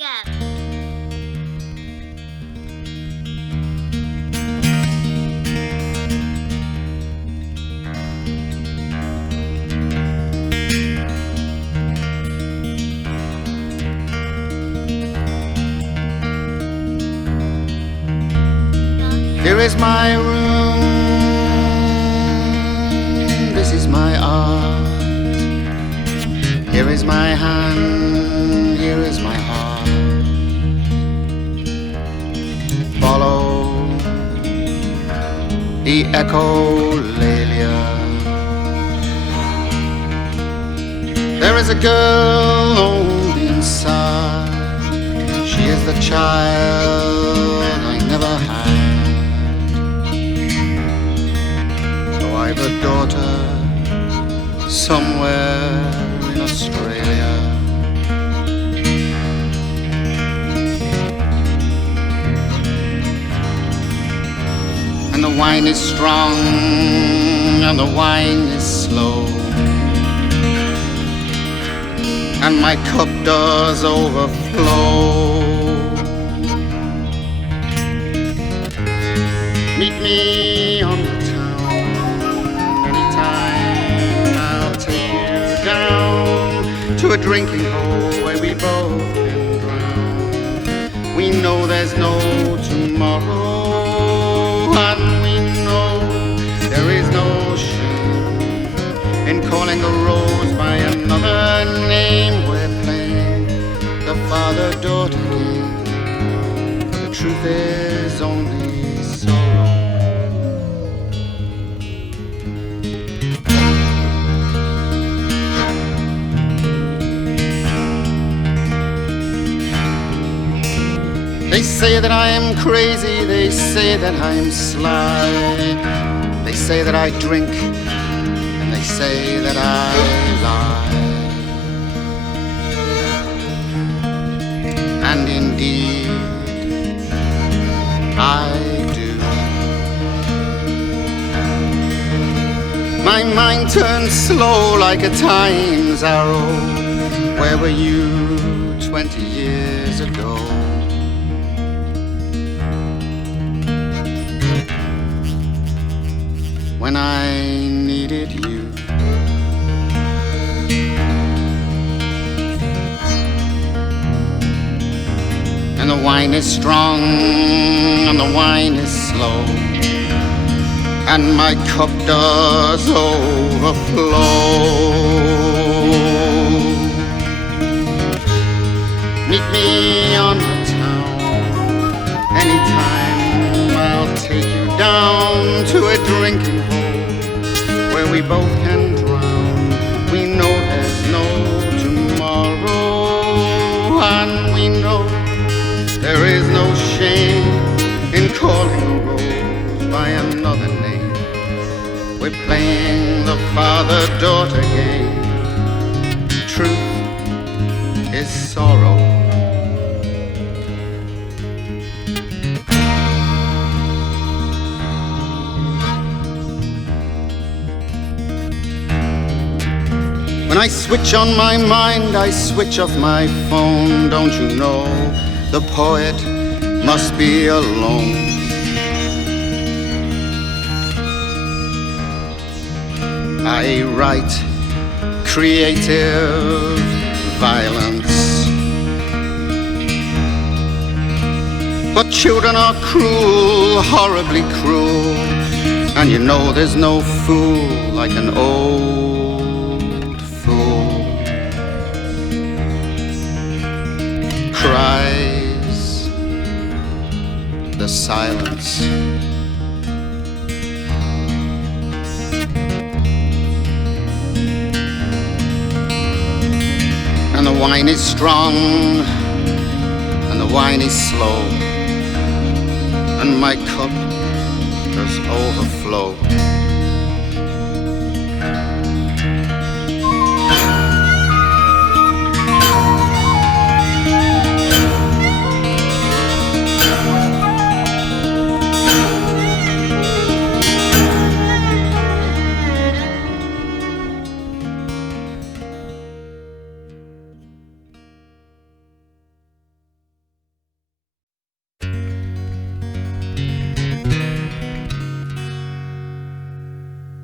go. Here is my room, this is my art. Here is my hand, here is my heart. Follow the echolalia. There is a girl only inside. She is the child I never had. I've a daughter somewhere in Australia. And the wine is strong and the wine is slow, and my cup does overflow. Meet me on the to a drinking hole where we both can drown. We know there's no tomorrow, and we know there is no shame in calling a rose by another name. We're playing the father-daughter game. The truth is only sorrow. They say that I am crazy, they say that I am sly. They say that I drink, and they say that I lie. And indeed, I do. My mind turns slow like a time's arrow. Where were you 20 years ago? When I needed you. And the wine is strong and the wine is slow, and my cup does overflow. Meet me on the town anytime, I'll take you down to a drinking hole where we both can drown. We know there's no tomorrow, and we know there is no shame in calling a rose by another name. We're playing the father-daughter game. Truth is sorrow. When I switch on my mind, I switch off my phone. Don't you know, the poet must be alone. I write creative violence, but children are cruel, horribly cruel. And you know there's no fool like an old fool. Cries the silence. And the wine is strong and the wine is slow, and my cup does overflow.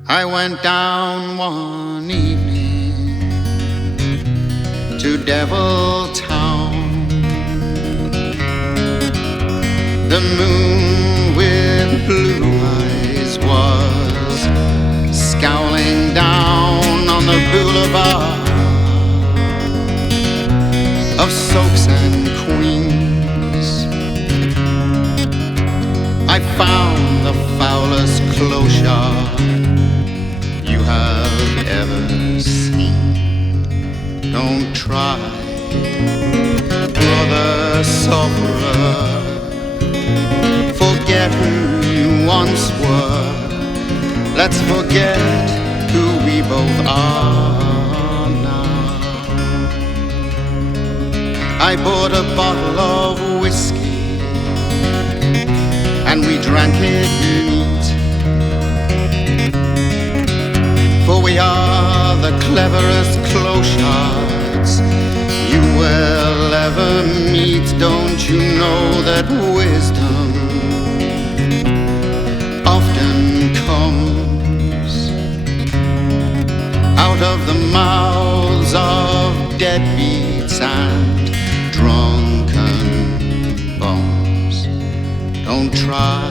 I went down one evening to Devil Town. The moon with blue eyes was scowling down on the boulevard of soaks and queens. I found the foulest clochard you have ever seen. Don't try, brother sufferer, forget who you once were. Let's forget who we both are now. I bought a bottle of whiskey and we drank it neat, for we are the cleverest clochards you will ever meet. Don't you know that wisdom often comes out of the mouths of deadbeats and drunken bums? Don't try,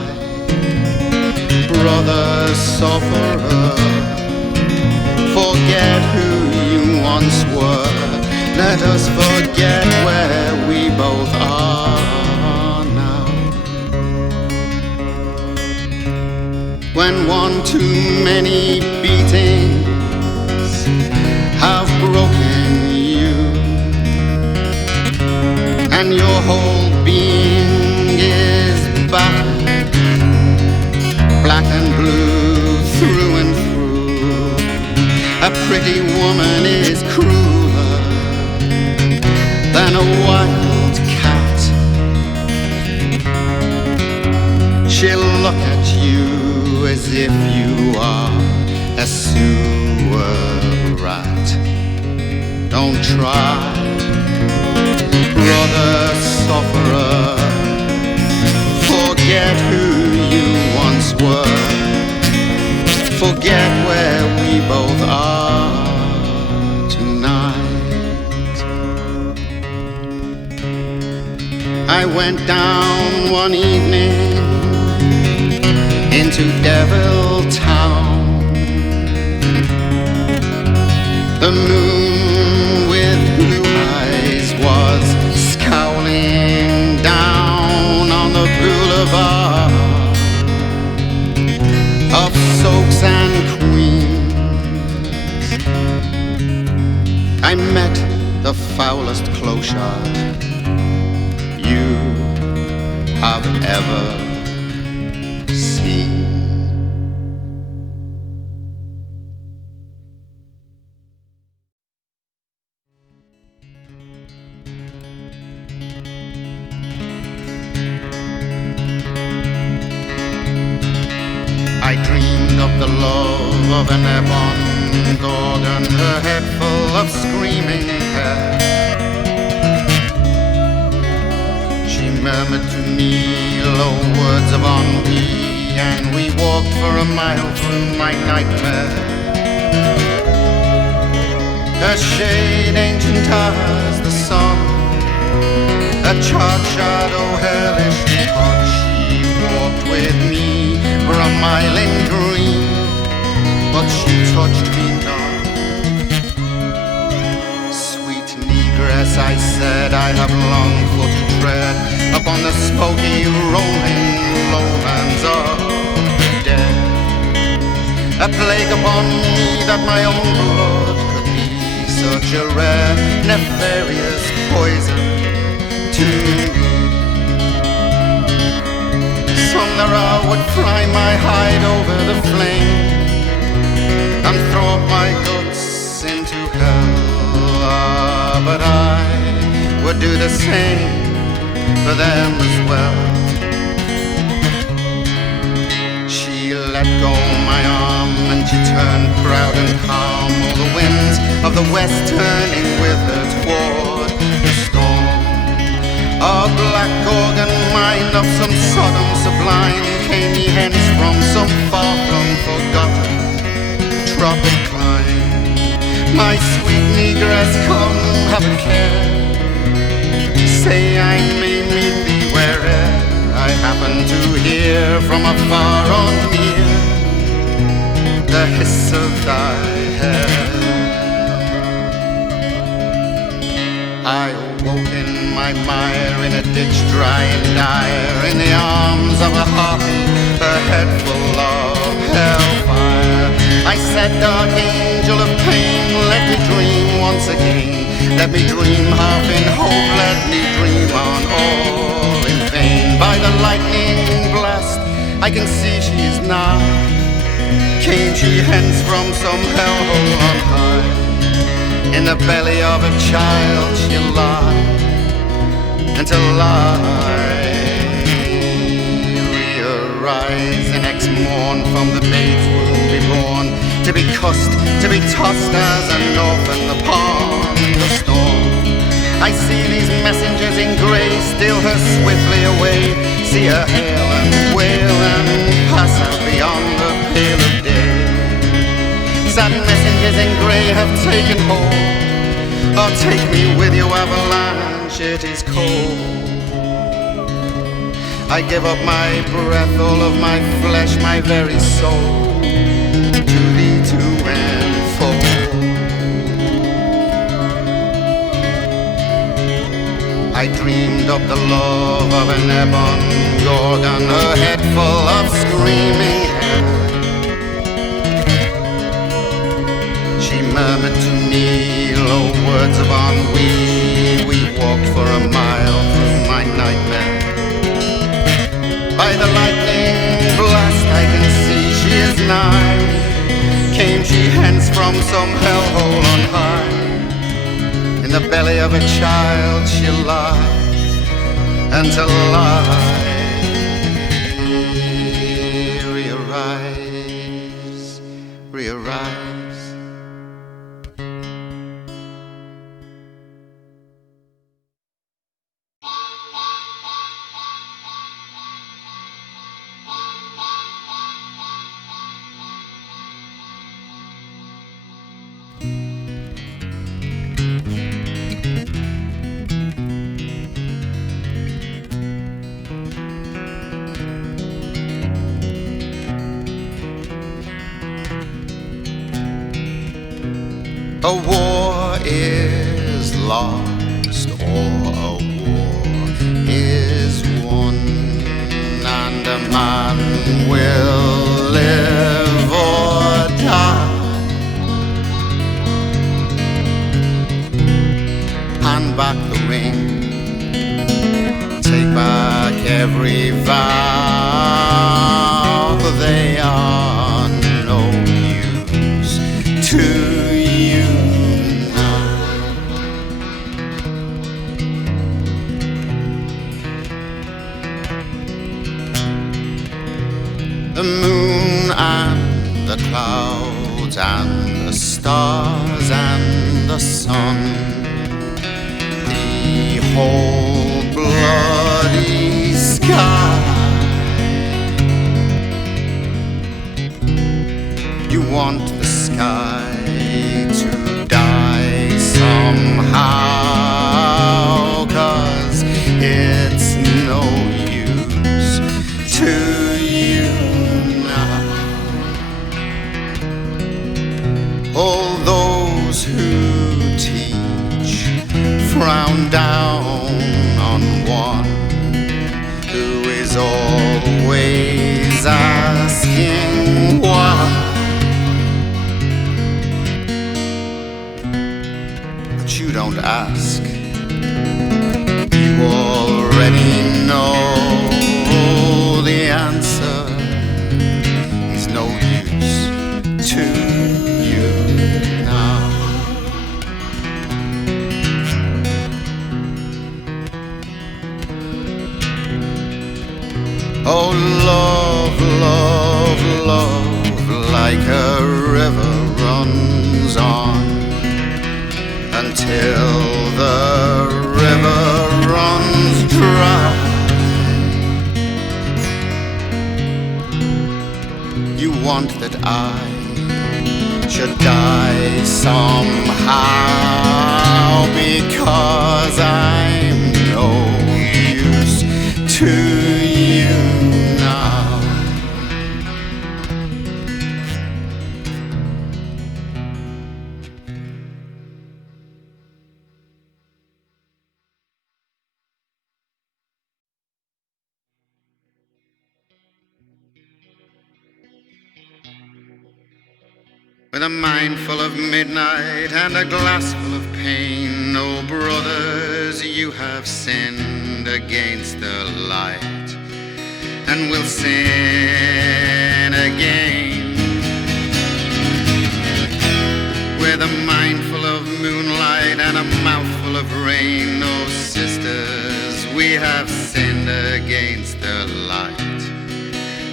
brother sufferer, forget who you once were. Let us forget where we both are now. When one too many beatings have broken you, and your whole being is battered, black and blue through and through, a pretty woman is crueler than a wild cat. She'll look at you as if you are a sewer rat. Don't try, brother sufferer, forget who you once were. Forget where we both are tonight. I went down one evening into Devil Town. The moon with blue eyes was scowling down on the boulevard of soaks and queens. I met the foulest clochard you have ever seen. I dreamed of the love of an ebon golden, her head full of screaming hair. She murmured to me low words of ennui, and we walked for a mile through my nightmare. Her shade ancient as the sun, a charred shadow hellish hot. She walked with me for a mile in dream, but she touched me not. Sweet negress, I said, I have longed for to tread upon the smoky rolling lowlands of the dead. A plague upon me that my own blood could be such a rare, nefarious poison to me. Some there are would fry my hide over the flame and throw up my guts into hell. But I would do the same for them as well. She let go my arm and she turned proud and calm, all the winds of the west turning with her toward the storm. A black organ mind of some Sodom sublime came ye hence from some far-flung forgotten tropic clime. My sweet negress, come have a care. Say I may meet thee where'er I happen to hear from afar or near the hiss of thy hair. I awoke in my mire in a ditch dry and dire, in the arms of a harpy, her head full of hellfire. I said, dark angel of pain, let me dream once again. Let me dream half in hope, let me dream on all in vain. By the lightning blast, I can see she is nigh. Came she hence from some hellhole on high. In the belly of a child she'll lie, and to lie, re-arise the next morn from the babe's womb be born, to be cussed, to be tossed as an orphan upon the storm. I see these messengers in grey steal her swiftly away, see her hail and wail and pass out beyond the pale of day. Sad messengers in grey have taken hold. Oh, take me with you, avalanche, it is cold. I give up my breath, all of my flesh, my very soul, to thee to enfold. I dreamed of the love of an ebon gorgon, her head full of screaming hair. She murmured to me low words of ennui. We walked for a mile through my nightmare. By the lightning blast I can see she is nigh. Came she hence from some hellhole on high. In the belly of a child she'll lie, and to lie, re-arise, re-arise. A war is lost, or a war is won, and a man will live or die. Hand back the ring, take back every vow. They are no use to you. The moon and the clouds and the stars and the sun, the whole bloody sky. You want the sky to die somehow, 'cause it's no use to you now. All those who teach frown down on one who is always asking why. But you don't ask, you already know the answer is no use to you now. Oh, love, love, love, like a river runs on, until the river runs dry. You want that I should die somehow, because I'm no use to you now. With a mind full of midnight and a glass full of pain, oh brothers, you have sinned against the light, and will sin again. With a mind full of moonlight and a mouthful of rain, oh sisters, we have sinned against the light,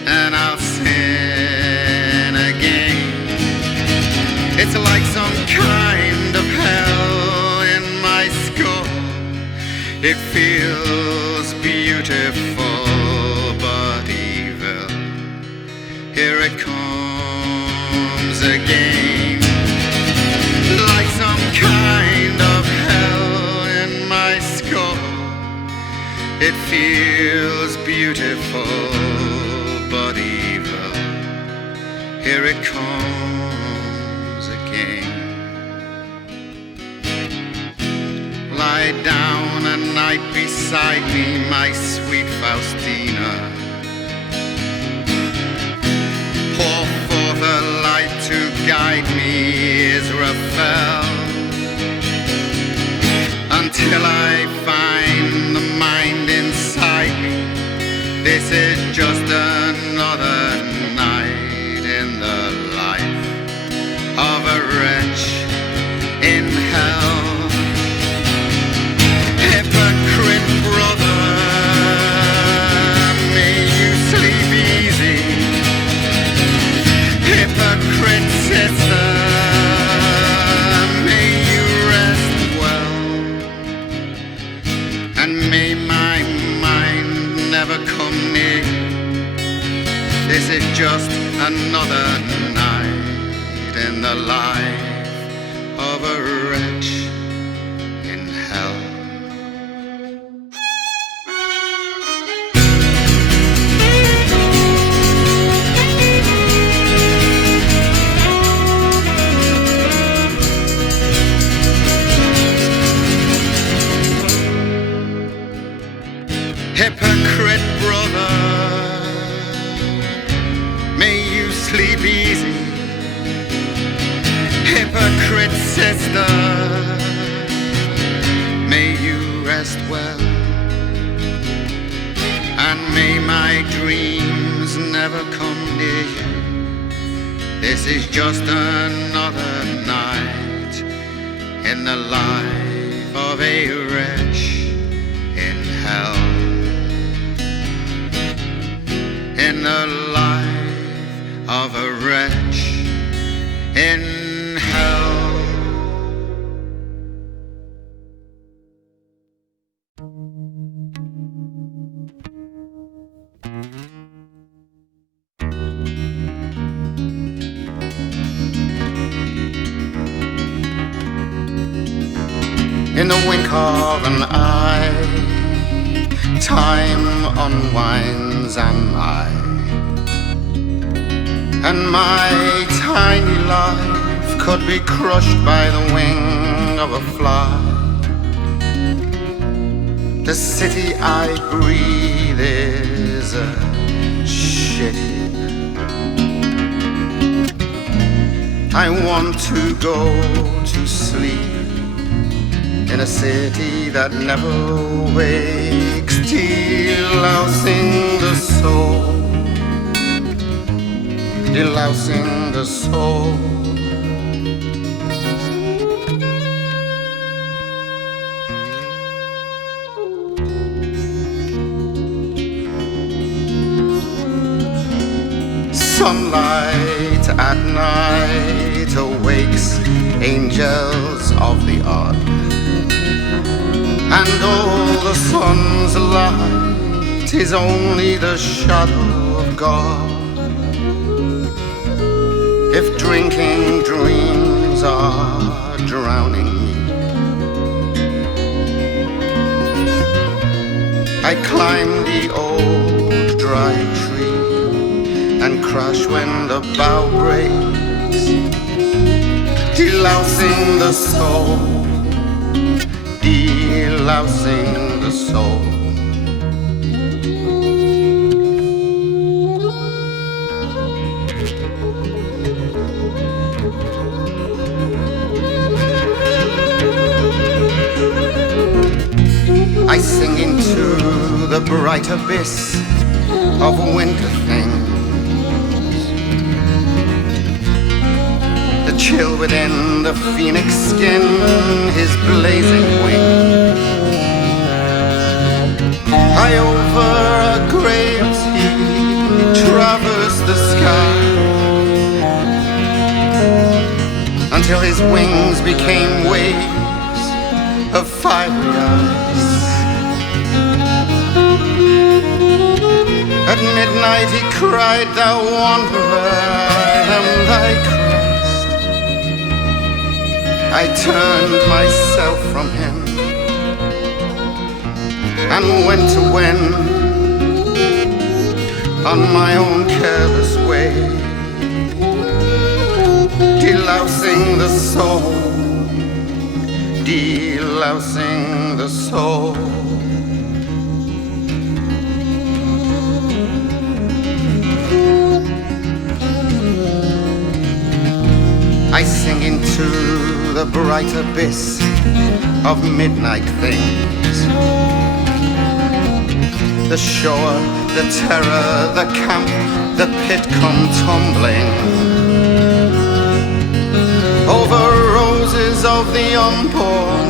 and I'll sin again. It's like some kind of hell in my skull. It feels beautiful but evil. Here it comes again. Like some kind of hell in my skull. It feels beautiful but evil. Here it comes again. Lie down a night beside me, my sweet Faustina. Pour forth a light to guide me, Israfel, until I find the mind inside me. This is just another night in the life of a wretch in hell. Hypocrite brother, may you sleep easy. Hypocrite sister, may you rest well. And may my mind never come near. This is just another night in the life of a wretch in hell. Hypocrite brother, may you sleep easy. Hypocrite sister, may you rest well. And may my dreams never come near you. This is just another night in the life of a wretch in hell. In the life of a wretch in hell. In the wink of an eye, time unwinds and my tiny life could be crushed by the wing of a fly. The city I breathe is a shitty. I want to go to sleep in a city that never wakes, delousing the soul, delousing the soul. Sunlight at night awakes angels of the odd, and all the sun's light is only the shadow of God. if drinking dreams are drowning me. I climb the old dry tree and crash when the bough breaks, delousing the soul, delousing the soul. I sing into the bright abyss of winter things, the chill within the phoenix skin, his blazing wing. I over a grave's heap traverse the sky, until his wings became waves of fiery ice. At midnight he cried, thou wanderer, I am thy Christ. I turned myself from him and went to wend on my own careless way, delousing the soul, delousing the soul. I sing into the bright abyss of midnight things, the shore, the terror, the camp, the pit come tumbling. Over roses of the unborn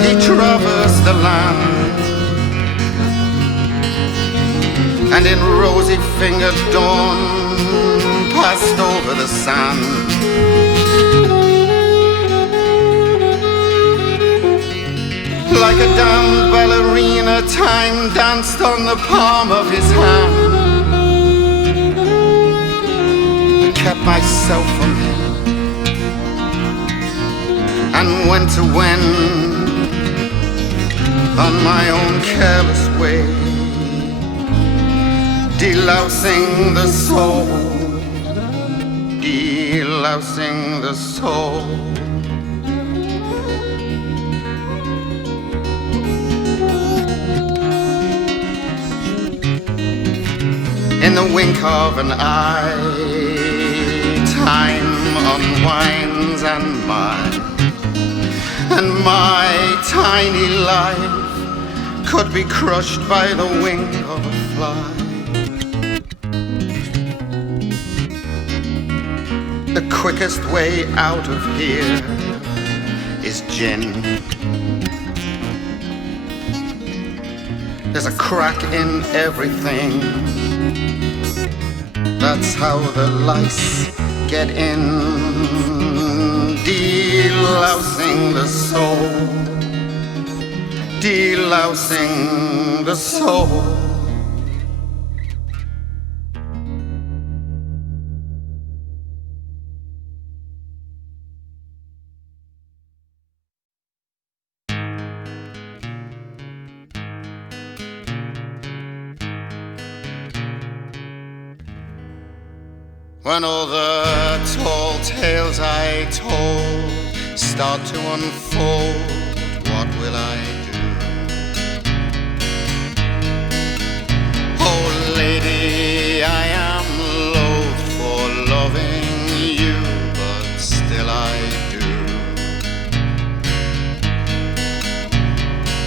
he traversed the land, and in rosy fingered dawn passed over the sand. Like a damned ballerina, time danced on the palm of his hand. I kept myself from him and went to wend on my own careless way, delousing the soul, delousing the soul. In the wink of an eye, time unwinds and my tiny life could be crushed by the wing of a fly. The quickest way out of here is gin. There's a crack in everything. That's how the lice get in, delousing the soul, delousing the soul. When all the tall tales I told start to unfold, what will I do? Oh lady, I am loath for loving you, but still I do.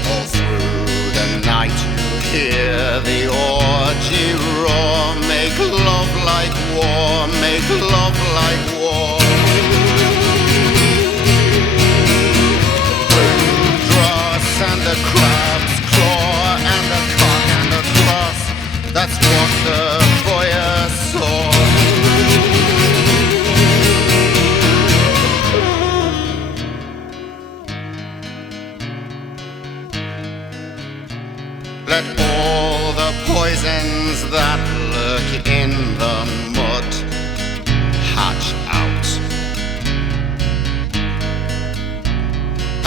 All through the night you hear the orgy roar, make love like war, make love like war. Dross and the crab's claw and the cock and the cross, that's what the voyeur saw. Let all the poisons that lurk in the mud hatch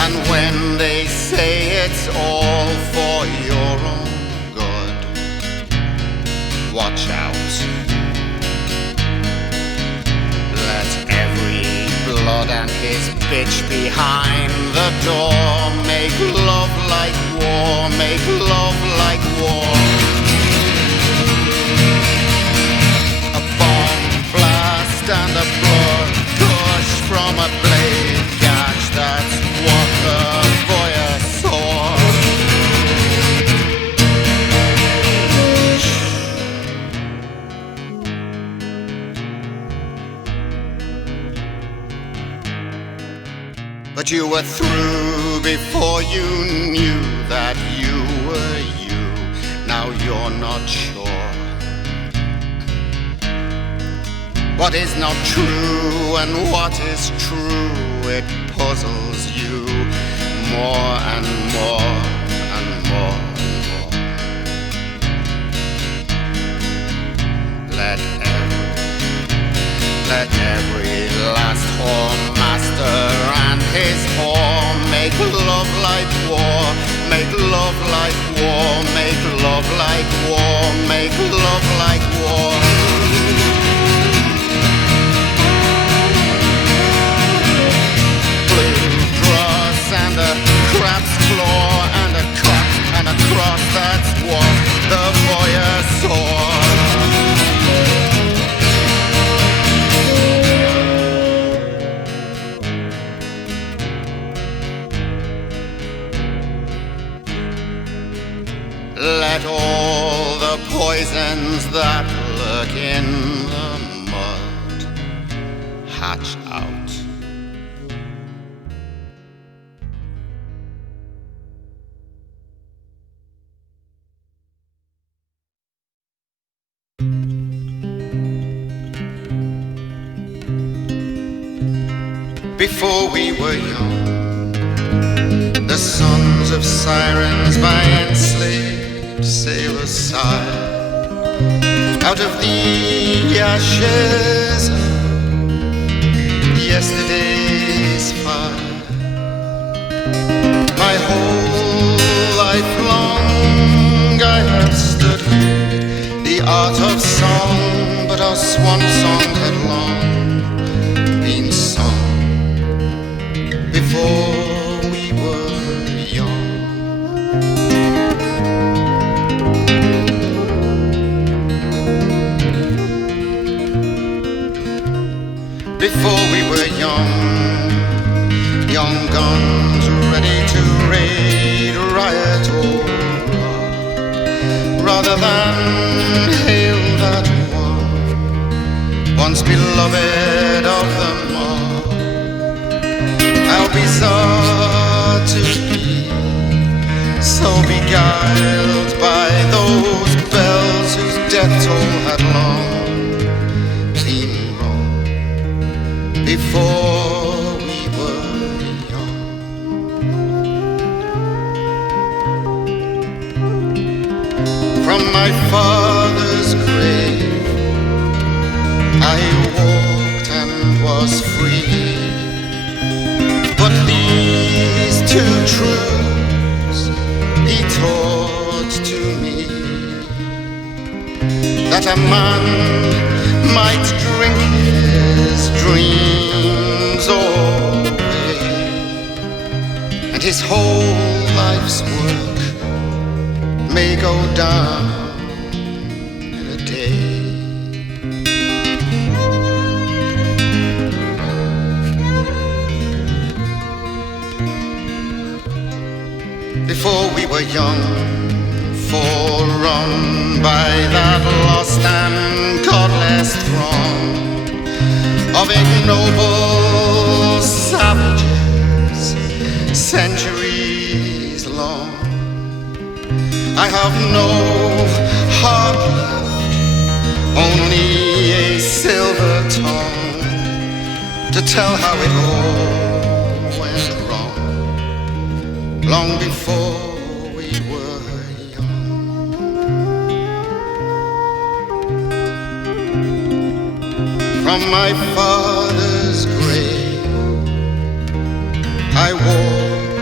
And when they say it's all for your own good, watch out. Let every blood and his bitch behind the door make love like war, make love like war. A bomb blast and a blood gush from a blade gash, that's what the voyeur saw. But you were through before you knew that you were you. Now you're not sure what is not true and what is true. It puzzles you more and more and more and more. Let every last whore master and his whore make love like war, make love like war, make love like war, make love like war. Blue dross and a crab's claw and a cock and a cross, that's what the voyeur saw. Let all the poisons that lurk in the mud hatch out. Before we were young, the sons of sirens by enslaved sailors sighed out of the ashes of yesterday's fire. My whole life long I have studied the art of song, but our swan song had long been sung before we were young. Before we were young, young guns ready to raid, riot or rob, rather than hail that one once beloved of the mob. How bizarre to be so beguiled by those bells whose death toll had long been rung before we were young. From my father's grave I walked and was free, but these two truths he taught to me: that a man might drink his dreams away, and his whole life's work may go down in a day. Before we were young, forerun by that lost and godless throng of ignoble savages, centuries long, I have no heart left, only a silver tongue to tell how it all went wrong, long before we were young. From my father's grave I walked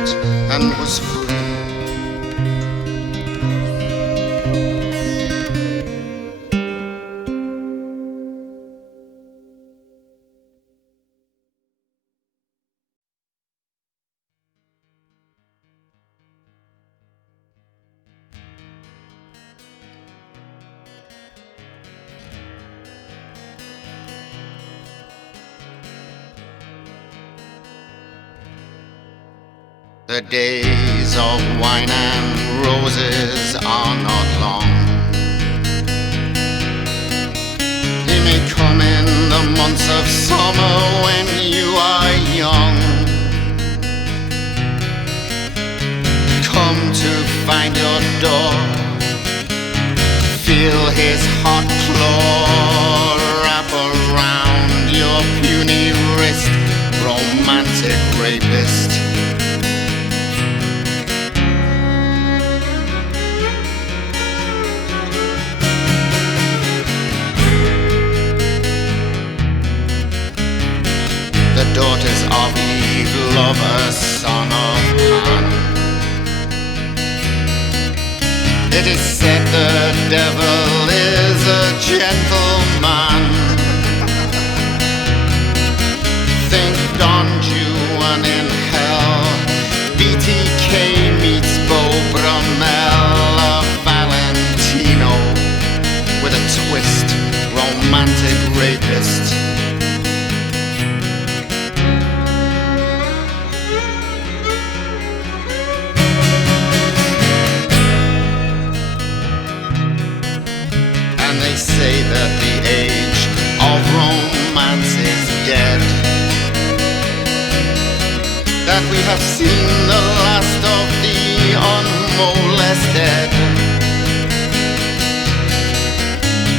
The days of wine and roses are not long. He may come in the months of summer when you are young. Come to find your door, feel his hot claw wrap around your puny wrist, romantic rapist. The daughters of Eve love a son of Pan. It is said the devil is a gentleman. Think Don Juan in hell, BTK meets Beau Brummel, a Valentino with a twist, romantic rapist. They say that the age of romance is dead, that we have seen the last of the unmolested.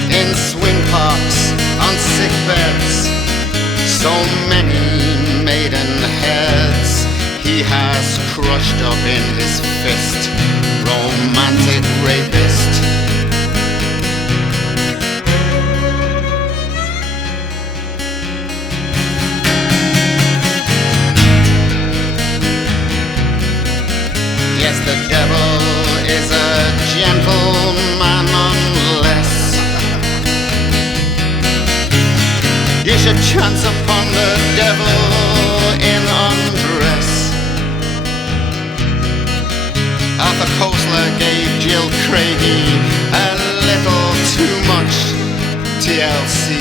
In swing parks, on sick beds, so many maiden heads he has crushed up in his fist, romantic rapist. Yes, the devil is a gentleman unless you should chance upon the devil in undress. Arthur Koestler gave Jill Craigie a little too much TLC.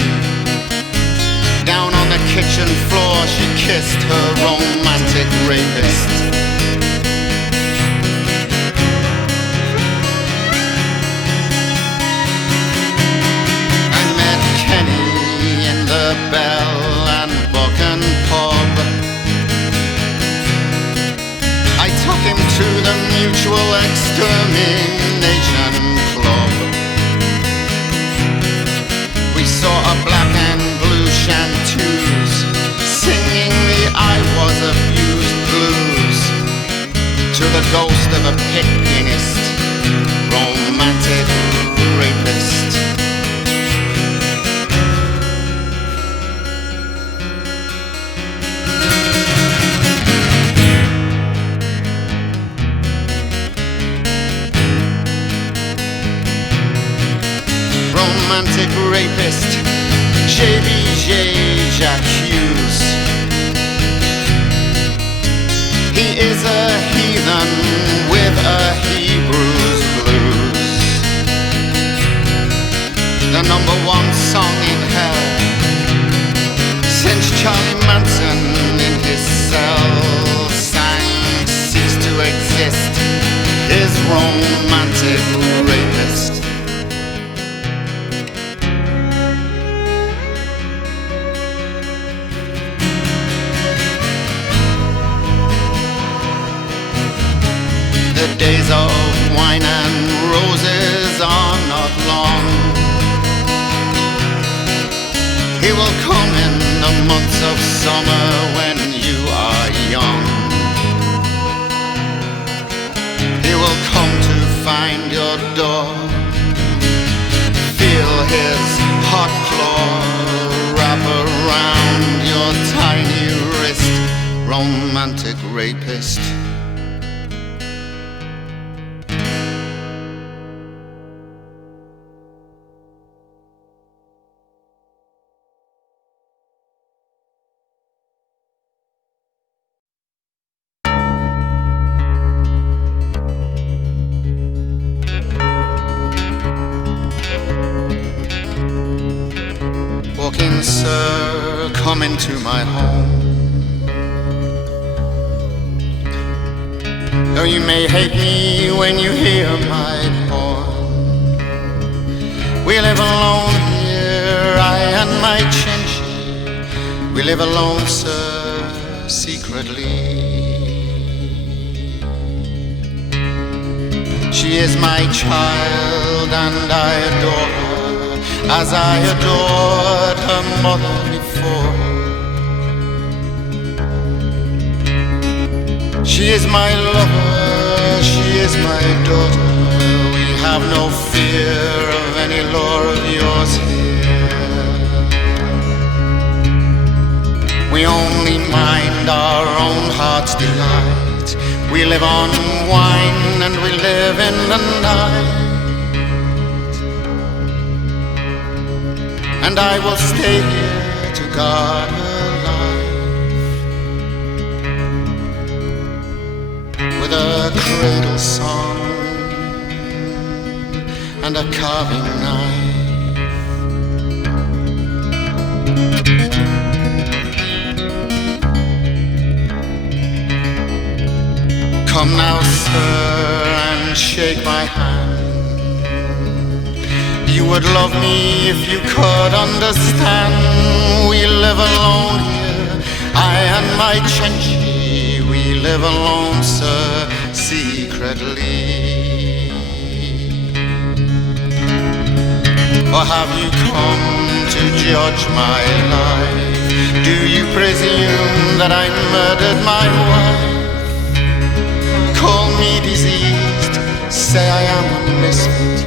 Down on the kitchen floor she kissed her romantic rapist. The Bell and Buchan pub, I took him to the Mutual Extermination Club. We saw a black and blue chanteuse singing the I Was Abused blues to the ghost of a pit pianist, romantic rapist. Romantic rapist, JBJ Jacques. He is a heathen with a Hebrew's blues. The #1 song in hell since Charlie Manson in his cell sang Cease to Exist, is romantic rapist. The days of wine and roses are not long. He will come in the months of summer when you are young. He will come to find your door, feel his hot claw wrap around your tiny wrist, romantic rapist. Sir, come into my home. Though you may hate me when you hear my poem. We live alone here, I and my Chinchi. We live alone, sir, secretly. She is my child and I adore her as I adored her mother before. She is my lover, she is my daughter. We have no fear of any law of yours here. We only mind our own heart's delight. We live on wine and we live in the night. And I will stay here to guard her life with a cradle song and a carving knife. Come now, sir, and shake my hand. You would love me if you could understand. We live alone here, I and my Chenchi. We live alone, sir, secretly. Or have you come to judge my life? Do you presume that I murdered my wife? Call me diseased, say I am a misfit.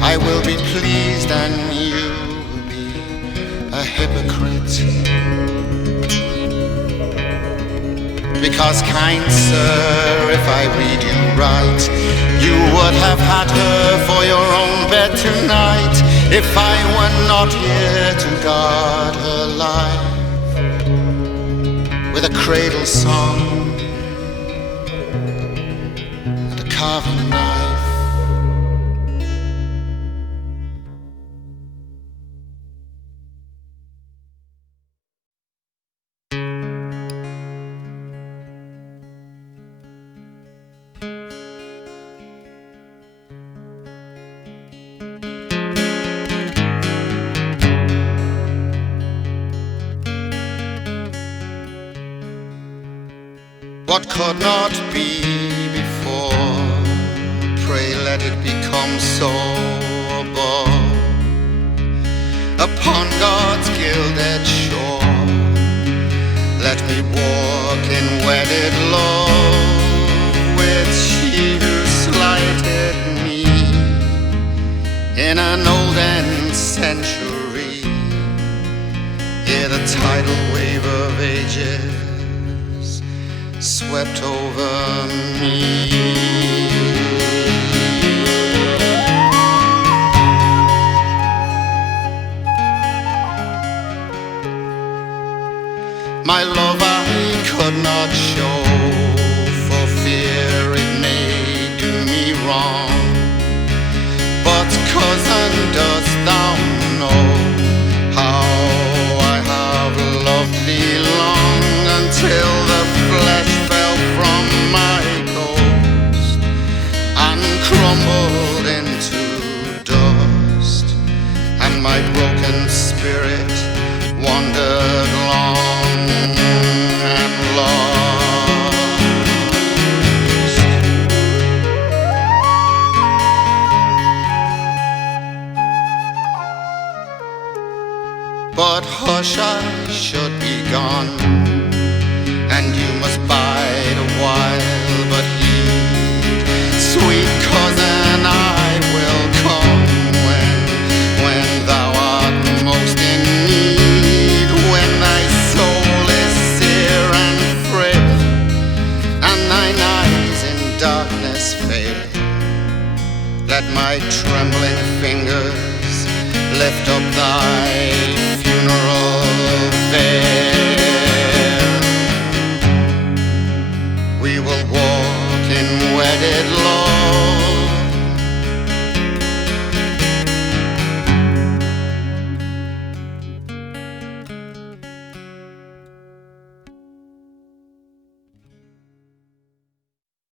I will be pleased and you will be a hypocrite. Because, kind sir, if I read you right, you would have had her for your own bed tonight, if I were not here to guard her life with a cradle song, carving knife. What could not be before, pray let it become so above. Upon God's gilded shore, let me walk in wedded love with she who slighted me in an olden century, ere the tidal wave of ages swept over me. My love I could not show, for fear it may do me wrong. But cousin, dost thou know how I have loved thee long, until the flesh fell from my ghost and crumbled into dust, and my broken spirit wandered long and lost. But hush, I should be gone, and you must bide a while, but heed, sweet cousin, I will come when thou art most in need, when thy soul is sere and frail, and thine eyes in darkness fail. Let my trembling fingers lift up thy